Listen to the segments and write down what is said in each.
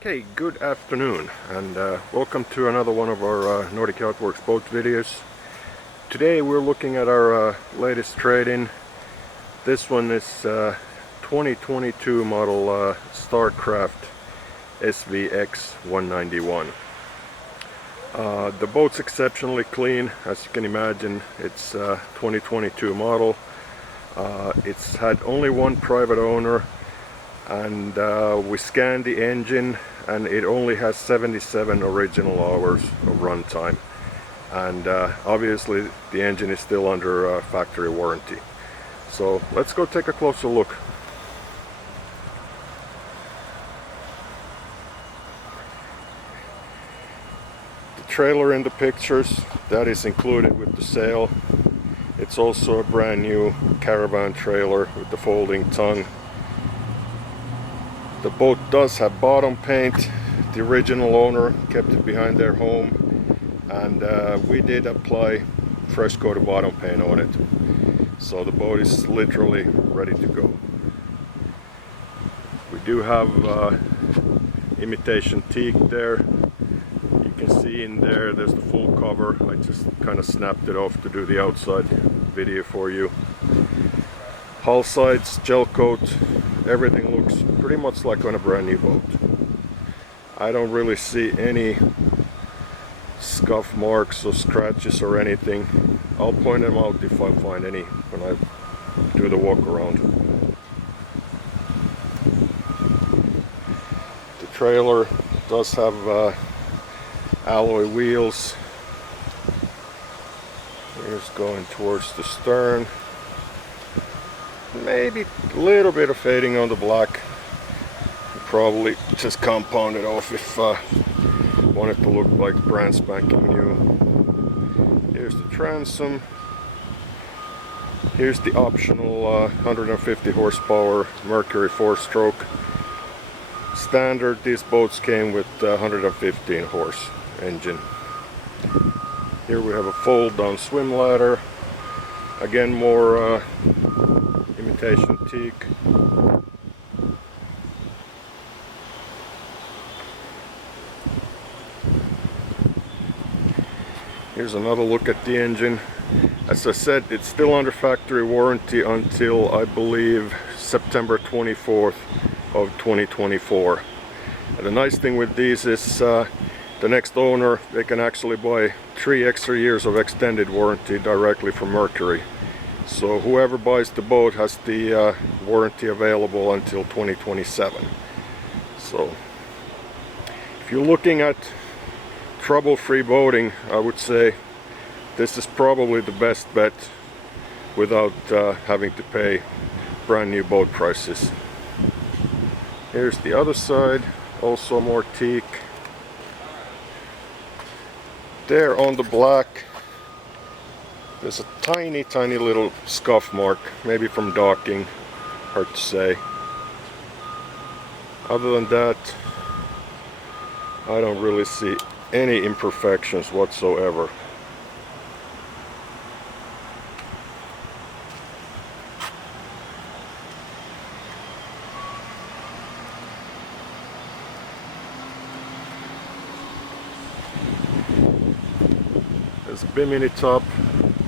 Okay, good afternoon and welcome to another one of our Nordic Outworks boat videos. Today we're looking at our latest trade-in. This one is 2022 model Starcraft SVX 191. The boat's exceptionally clean, as you can imagine. It's 2022 model. It's had only one private owner, and we scanned the engine and it only has 77 original hours of runtime, and obviously the engine is still under factory warranty. So let's go take a closer look. The trailer in the pictures, that is included with the sale. It's also a brand new caravan trailer with the folding tongue. The boat does have bottom paint. The original owner kept it behind their home, and we did apply fresh coat of bottom paint on it. So the boat is literally ready to go. We do have imitation teak there. You can see in there's the full cover. I just kind of snapped it off to do the outside video for you. Hull sides, gel coat, everything looks pretty much like on a brand new boat. I don't really see any scuff marks or scratches or anything. I'll point them out if I find any when I do the walk around. The trailer does have alloy wheels. Here's going towards the stern. Maybe a little bit of fading on the black. Probably just compound it off if I want it to look like brand spanking new. Here's the transom. Here's the optional 150 horsepower Mercury 4-stroke. Standard, these boats came with 115 horse engine. Here we have a fold down swim ladder. Again, more imitation teak. Here's another look at the engine. As I said, it's still under factory warranty until I believe September 24th of 2024. And the nice thing with these is the next owner, they can actually buy 3 extra years of extended warranty directly from Mercury. So whoever buys the boat has the warranty available until 2027. So if you're looking at trouble-free boating, I would say this is probably the best bet without having to pay brand new boat prices. Here's the other side, also more teak. There on the black, there's a tiny little scuff mark, maybe from docking, hard to say. Other than that, I don't really see any imperfections whatsoever. There's a bimini top.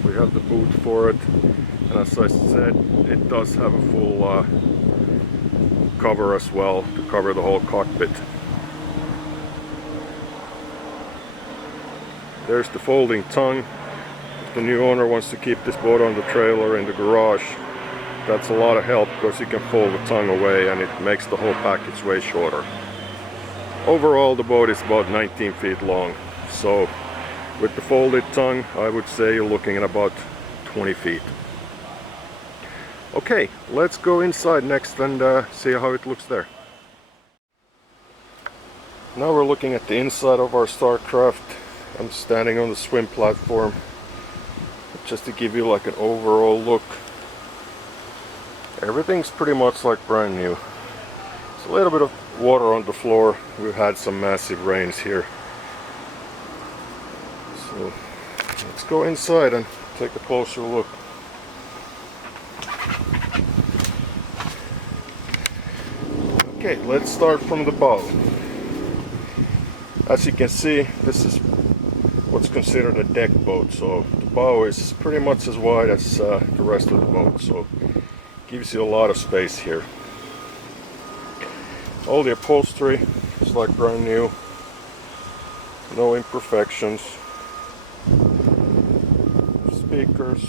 We have the boot for it, and as I said, it does have a full cover as well to cover the whole cockpit. There's the folding tongue. If the new owner wants to keep this boat on the trailer in the garage, that's a lot of help because you can fold the tongue away and it makes the whole package way shorter. Overall, the boat is about 19 feet long, so with the folded tongue, I would say you're looking at about 20 feet. Okay, let's go inside next and see how it looks there. Now we're looking at the inside of our Starcraft. I'm standing on the swim platform just to give you like an overall look. Everything's pretty much like brand new. There's a little bit of water on the floor. We've had some massive rains here. So let's go inside and take a closer look. Okay, let's start from the bottom. As you can see, this is what's considered a deck boat, so the bow is pretty much as wide as the rest of the boat, so gives you a lot of space here. All the upholstery is like brand new, no imperfections. Speakers.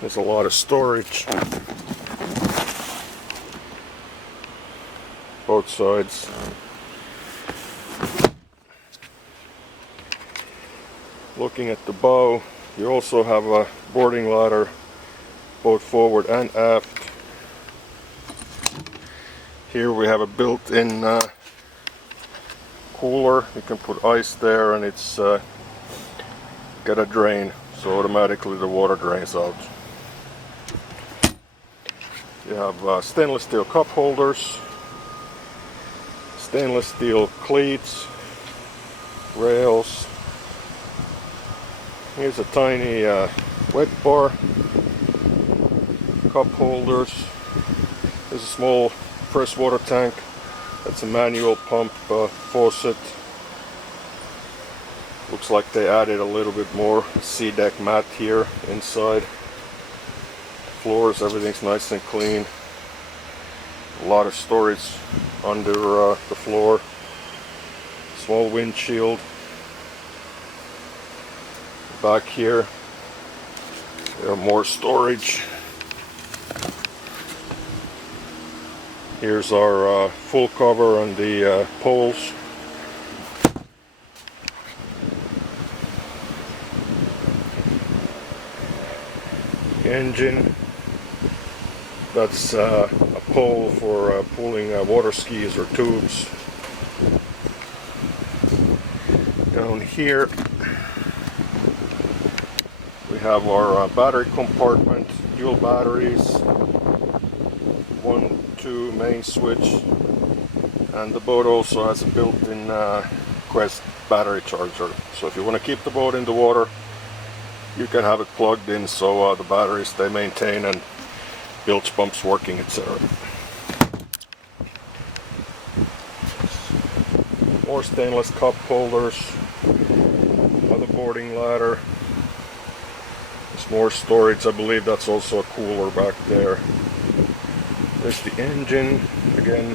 There's a lot of storage. Both sides. Looking at the bow, you also have a boarding ladder both forward and aft. Here we have a built-in cooler. You can put ice there, and it's got a drain, so automatically the water drains out. You have stainless steel cup holders, stainless steel cleats, rails. Here's a tiny wet bar, cup holders. There's a small freshwater tank. That's a manual pump faucet. Looks like they added a little bit more sea deck mat here inside. Floors, everything's nice and clean. A lot of storage under the floor. Small windshield. Back here, there are more storage. Here's our full cover on the poles. Engine. That's a pole for pulling water skis or tubes. Down here we have our battery compartment, dual batteries, 1-2 main switch, and the boat also has a built-in Quest battery charger. So if you want to keep the boat in the water, you can have it plugged in so the batteries stay maintained and bilge pumps working, etc. More stainless cup holders, another boarding ladder. There's more storage. I believe that's also a cooler back there. There's the engine again.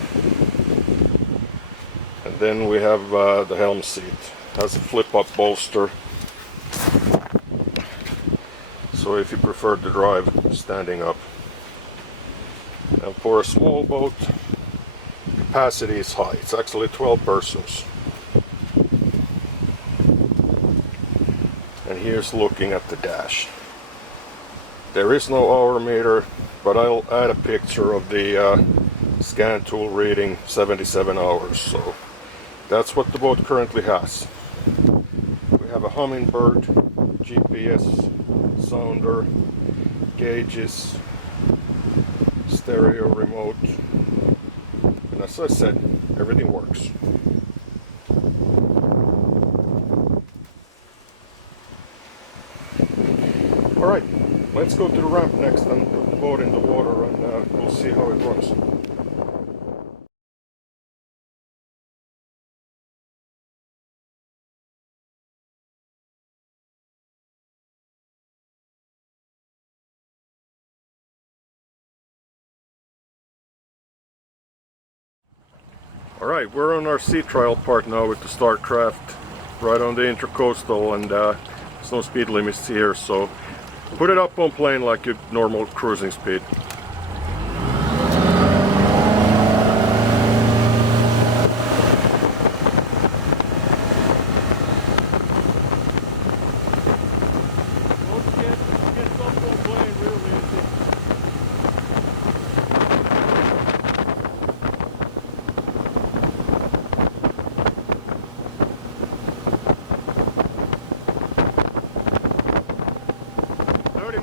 And then we have the helm seat. It has a flip-up bolster. So if you prefer to drive standing up. And for a small boat, capacity is high. It's actually 12 persons. And here's looking at the dash. There is no hour meter, but I'll add a picture of the scan tool reading 77 hours. So that's what the boat currently has. We have a hummingbird, GPS sounder, gauges, stereo remote, and as I said, everything works. Alright, let's go to the ramp next and put the boat in the water, and we'll see how it runs. Alright, we're on our sea trial part now with the Starcraft, right on the intercoastal, and there's no speed limits here, so put it up on plane like your normal cruising speed.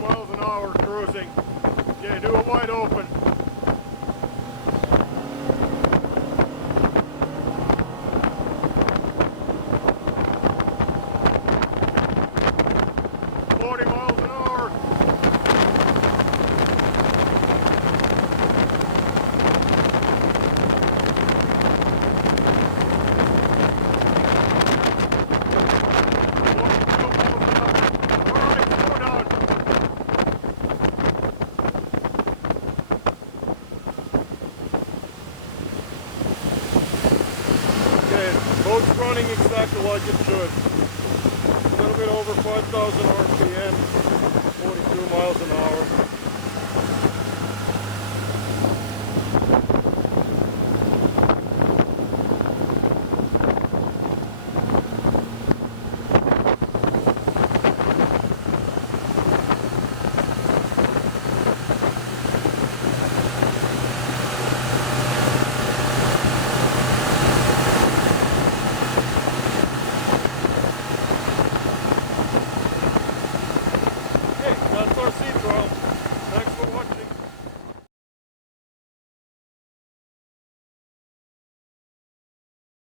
Miles an hour cruising. Yeah, do it exactly like it should. A little bit over 5,000 RPM, 42 miles an hour. That's our sea trial. Thanks for watching.